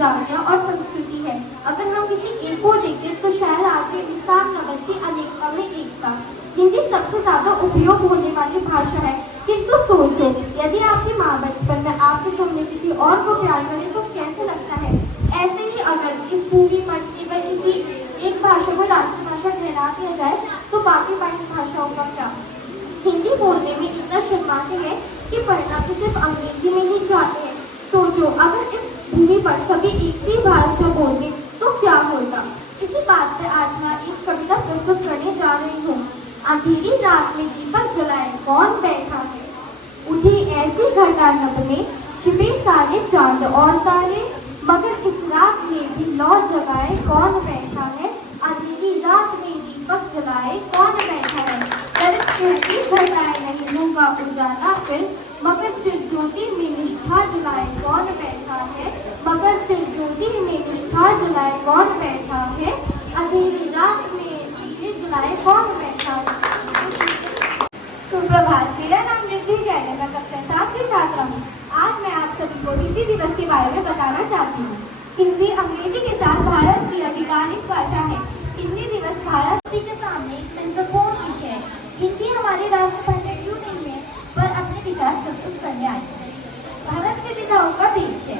जातियाँ और संस्कृति है। अगर हम किसी एक को देखें तो शायद आज के इस साल न बल्कि अनेकता में एकता। हिंदी सबसे ज्यादा उपयोग होने वाली भाषा है, किंतु सोचो यदि आपकी माँ बचपन में आपके सामने किसी और को प्यार करे तो कैसे लगता है। ऐसे ही अगर इस भूमि पर केवल किसी एक भाषा को राष्ट्रभाषा ठहरा दिया जाए तो बाकी 22 भाषाओं का क्या। हिंदी बोलने में इतना शर्माते हैं कि पढ़ना भी सिर्फ अंग्रेजी में ही चाहते हैं। सोचो अगर इस भूमि पर सभी एक ही भाषा बोलते तो क्या होता। इसी बात पर आज मैं एक कविता प्रस्तुत करने जा रही हूँ। अंधेरी रात में दीपक जलाए कौन बैठा है, उठी ऐसी घटा नभ में छिपे सारे चांद और तारे, मगर इस रात में भी लौ जगाए कौन बैठा है, अंधेरी रात में दीपक जलाए कौन बैठा है। दर्द कहती घटाए नहीं होगा उजाला फिर, मगर चिरज्योति में निष्ठा जलाए कौन बैठा है, मगर चिरज्योति में निष्ठा जलाए कौन बैठा है, अंधेरी रात में दिए जलाए कौन बैठा है। सुप्रभात, मेरा नाम रिद्धि जैन, मैं कक्षा 7 की छात्रा हूँ। आज मैं आप सभी को हिंदी दिवस के बारे में बताना चाहती हूँ। हिंदी अंग्रेजी के साथ भारत की आधिकारिक भाषा है। हिंदी दिवस भारत के सामने एक महत्वपूर्ण विषय है। हिंदी हमारी राष्ट्रभाषा क्यों नहीं है, पर अपने विचार प्रस्तुत करने आए हैं। भारत के विधाओं का देश है।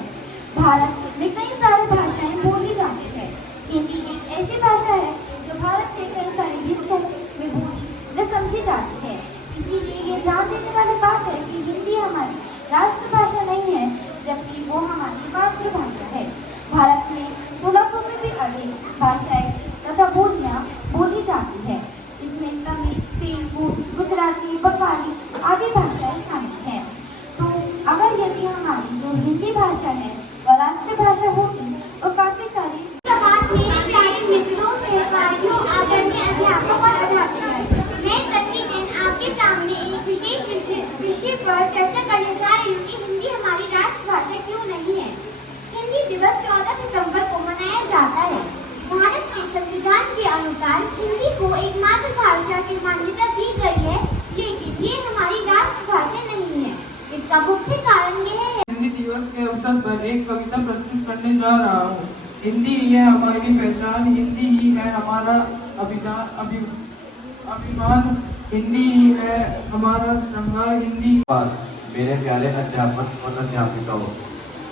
भारत में कई सारी भाषाएं बोली जाती है। हिंदी एक ऐसी भाषा है जो भारत के कई सारे हिस्सों में बोली व समझी जाती है। इसीलिए ये ध्यान देने वाली बात है कि हिंदी हमारी राष्ट्रभाषा नहीं है, जबकि वो हमारी मातृभाषा है। भारत में 1600 से भी अधिक भाषाएं तथा बोलियां बोली जाती है। इसमें तमिल, तेलुगु, गुजराती, बंगाली आदि भाषाएं शामिल हैं। तो अगर यदि हमारी जो हिंदी भाषा है वह राष्ट्रभाषा होगी तो काफी सारी मेरे प्यारे मित्रों, सहपाठियों, आदरणीय अध्यापक और अध्यापिकाएं, मैं तन्वी जैन आपके सामने एक विशेष विषय पर चर्चा करने जा रही हूँ कि हिंदी हमारी राष्ट्रभाषा क्यों नहीं है। हिंदी दिवस 14 सितंबर को मनाया जाता है। भारत के संविधान के अनुसार हिंदी को एक मातृभाषा की मान्यता दी गई है, लेकिन ये हमारी राष्ट्रभाषा नहीं है। इसका मुख्य कारण यह है। हिंदी दिवस के अवसर पर एक कविता प्रस्तुत करने जा रहा हूँ। हिंदी ही है हमारी पहचान, हिंदी ही है हमारा अभिमान, हिंदी ही है हमारा श्रृंगार। हिंदी मेरे प्यारे अध्यापक और अध्यापिकाओं,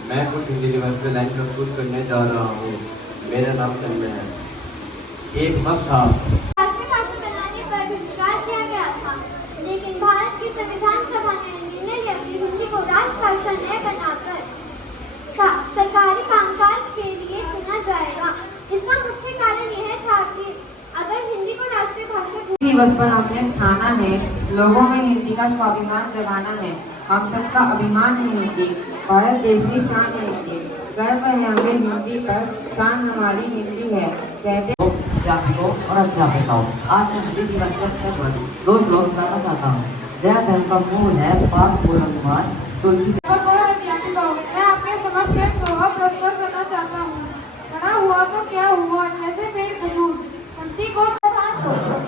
मैं कुछ हिंदी दिवस पे लाइन प्रस्तुत करने जा रहा हूँ। मेरा नाम तन्मय है। एक वक्त था राष्ट्रभाषा बनाने पर विचार किया गया था, लेकिन भारत की संविधान सभा ने निर्णय लिया कि हिंदी को राष्ट्रभाषा न बनाकर सरकारी कामकाज के लिए चुना जाएगा। इसका मुख्य कारण यह था कि अगर हिंदी को राष्ट्रीय भाषा दिवस पर हमने ठाना है, लोगों में हिंदी का स्वाभिमान जगाना है। हम सबका अभिमान है हिंदी, भारत देश की शान है हिंदी, गर्व है हमें हिंदी पर, शान हमारी हिंदी है। कहते अध्यापकों और अध्यापिकाओं, आज मैं हिंदी दिवस के अवसर पर 2 श्लोक सुनाना चाहता हूँ। जय धर्म का मूल है पाक पूर्ण तुलसी। मैं आपके समक्ष एक दोहा प्रस्तुत करना चाहता हूँ। बड़ा हुआ तो क्या हुआ, जैसे पेड़ खजूर, उनकी को।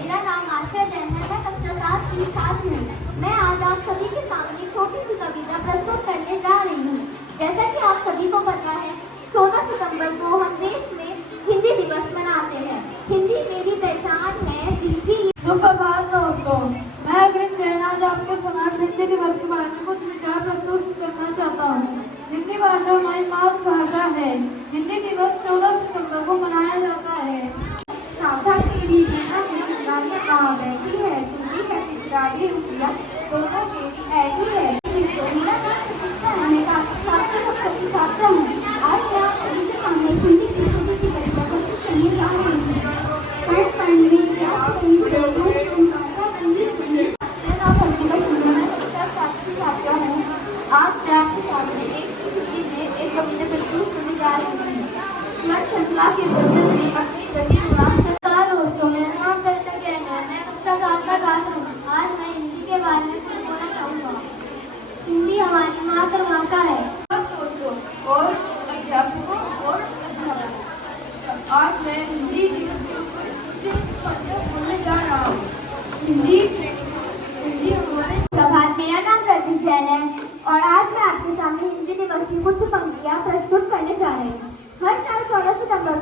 मेरा नाम आशा जैन है, मैं कक्षा 7 की छात्र हूँ। मैं आज आप सभी के सामने छोटी सी कविता प्रस्तुत करने जा रही हूँ। जैसा कि आप सभी को पता है, 14 सितंबर को हम देश में हिंदी दिवस मनाते हैं। हिंदी मेरी पहचान है, दिल की। सुप्रभात दोस्तों, मैं अग्रिम जैन आज आपके समक्ष हिंदी दिवस के बारे में कुछ विचार प्रस्तुत करना चाहता हूँ। हिंदी भाषा हमारी मातृभाषा है। हिंदी दिवस 14 सितंबर को मनाया जाता है। सावधान तेरी है कहाँ बैठी है, चूड़ी है चित्रारी रुपया, दोनों तेरी ऐसी है। मेरा नाम प्रतिष्ठा है, मैं छात्र कक्षा की छात्रा हूँ। आज मैं आप सभी के सामने हिंदी की छोटी सी कविता प्रस्तुत करने जा रही हूँ। आज मैं आपके सामने एक कविता प्रस्तुत करने जा रही हूँ। मैं श्रृंखला के बंधन में अपनी गति उड़ान। दोस्तों, मेरा नाम कविता जैन है, मैं कक्षा 7 का छात्र हूँ। आज मैं हिंदी के बारे में कुछ बोलना चाहूँगा। हिंदी हमारी मातृभाषा है। दोस्तों और अध्यापकों और अध्यापकों, आज मैं हिंदी दिवस के ऊपर बोलने जा रहा हूँ। हिंदी हमारे। प्रभात, मेरा नाम रिद्धि जैन है और आज मैं आपके सामने हिंदी दिवस की कुछ पंक्तियाँ प्रस्तुत करने जा रही हूँ।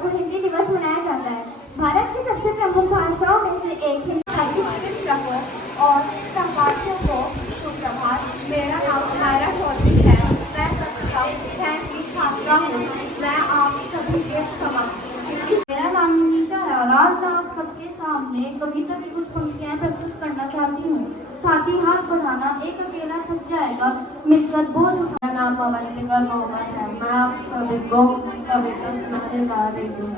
को हिंदी दिवस मनाया जाता है। भारत की सबसे प्रमुख भाषाओं में से एक हिंदी शिक्षकों और संपादकों को सुप्रभात। मेरा नाम नायरा चौधरी है। मैं कक्षा 10 की छात्रा हूँ। मैं आप सभी के समक्ष मेरा नाम निशा है और आज मैं आप सबके सामने कविता की कुछ पंक्तियाँ प्रस्तुत करना चाहती हूँ। साथ ही हाथ बढ़ाना, एक अकेला थक जाएगा, मिलकर बोझ उठाना। मेरा नाम अवंतिका मोहम्मद है। मैं आप सभी को कविता सुनाने जा रही हूँ।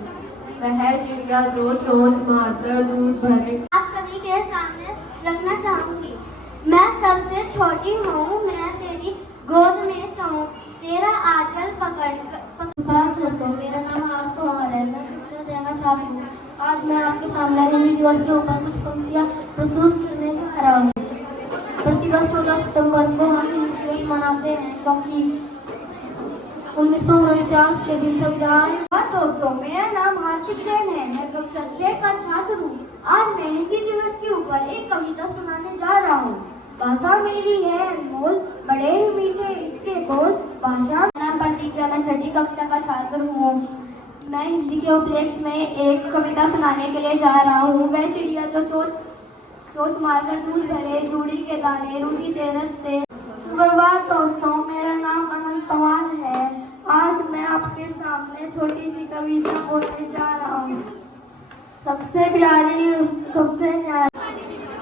वह चिड़िया जो चोंच मारकर दूध भरे। आप सभी के सामने रखना चाहूंगी। मैं सबसे छोटी हूँ, मैं तेरी गोद में सोऊं, तेरा आंचल पकड़ दोस्तों, मेरा नाम आसू है। मैं शिक्षा देना चाहती हूँ। आज मैं आपके सामने हिंदी दिवस के ऊपर कुछ पंक्तियाँ प्रस्तुत करने जा रहा हूँ। प्रतिवर्ष 14 सितंबर को हम हिंदी दिवस मनाते हैं क्योंकि 1949 के दिन संविधान। दोस्तों, मेरा नाम हार्दिक जैन है। मैं कक्षा 6 का छात्र हूँ। आज मैं हिंदी दिवस के ऊपर एक कविता सुनाने जा रहा हूँ। भाषा मेरी है अनमोल, बड़े ही मीठे इसके बोल। भाषा नाम प्रतिज्ञा, मैं 6ठी कक्षा का छात्र हूँ। मैं हिंदी के उपलक्ष्य में एक कविता सुनाने के लिए जा रहा हूँ। वह चिड़िया जो चोंच मारकर दूध भरे, रूड़ी के दाने रूठी से रस से। सुप्रभात दोस्तों, मेरा नाम अनंत पवार है। आज मैं आपके सामने छोटी सी कविता बोलने जा रहा हूँ। सबसे प्यारी, सबसे न्यारी।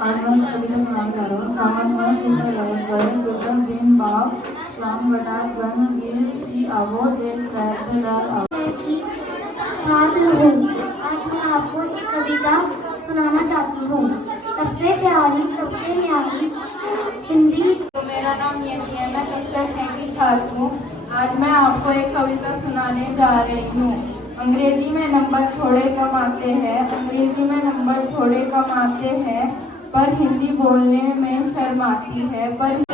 आज मैं कविता सुनाने जा रहा हूँ। सावन में सुंदर रहे सुंदर दिन बाप शाम बटा गन गिर सी आवो दिल रहते लाल आवो। छात्र हूँ। आज मैं आपको एक कविता सुनाना चाहती हूँ। सबसे प्यारी, सबसे न्यारी हिंदी। तो मेरा नाम यमी है। मैं कक्षा 6 की छात्र हूँ। आज मैं आपको एक कविता सुनाने जा रही हूँ। अंग्रेजी में नंबर थोड़े कम आते हैं, अंग्रेजी में नंबर थोड़े कम आते हैं, पर हिंदी बोलने में शर्म आती है। पर हिंदी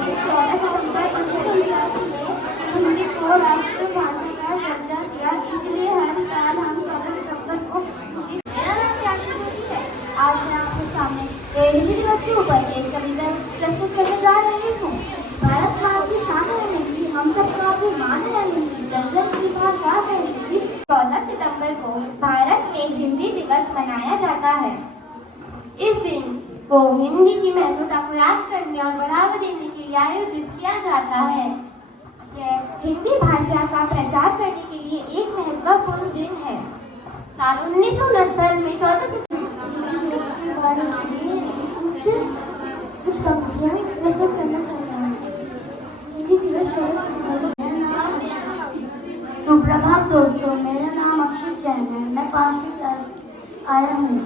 को राष्ट्रभाषा का दर्जा दिया, इसलिए हर साल हम 14 सितंबर को मेरा नाम ज्ञानज्योति है। आज मैं आपके सामने हिंदी दिवस के ऊपर एक कविता प्रस्तुत करने जा रही हूँ। भारत माँ की शान है हिंदी, हम सबका अभिमान है हिंदी, जन की भाषा है हिंदी। 14 सितंबर को भारत में हिंदी दिवस मनाया जाता है। इस दिन को हिंदी की महत्वता को याद करने और बढ़ावा देने के लिए आयोजित किया जाता है। यह हिंदी भाषा का प्रचार करने के लिए एक महत्वपूर्ण दिन है। साल 1969 में 14 सितंबर के बारे में कुछ पंक्तियाँ प्रस्तुत करना चाहता हूँ। हिंदी दिवस सुप्रभात दोस्तों, मेरा नाम अक्षय जैन है। मैं 5वीं क्लास आया हूँ।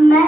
मैं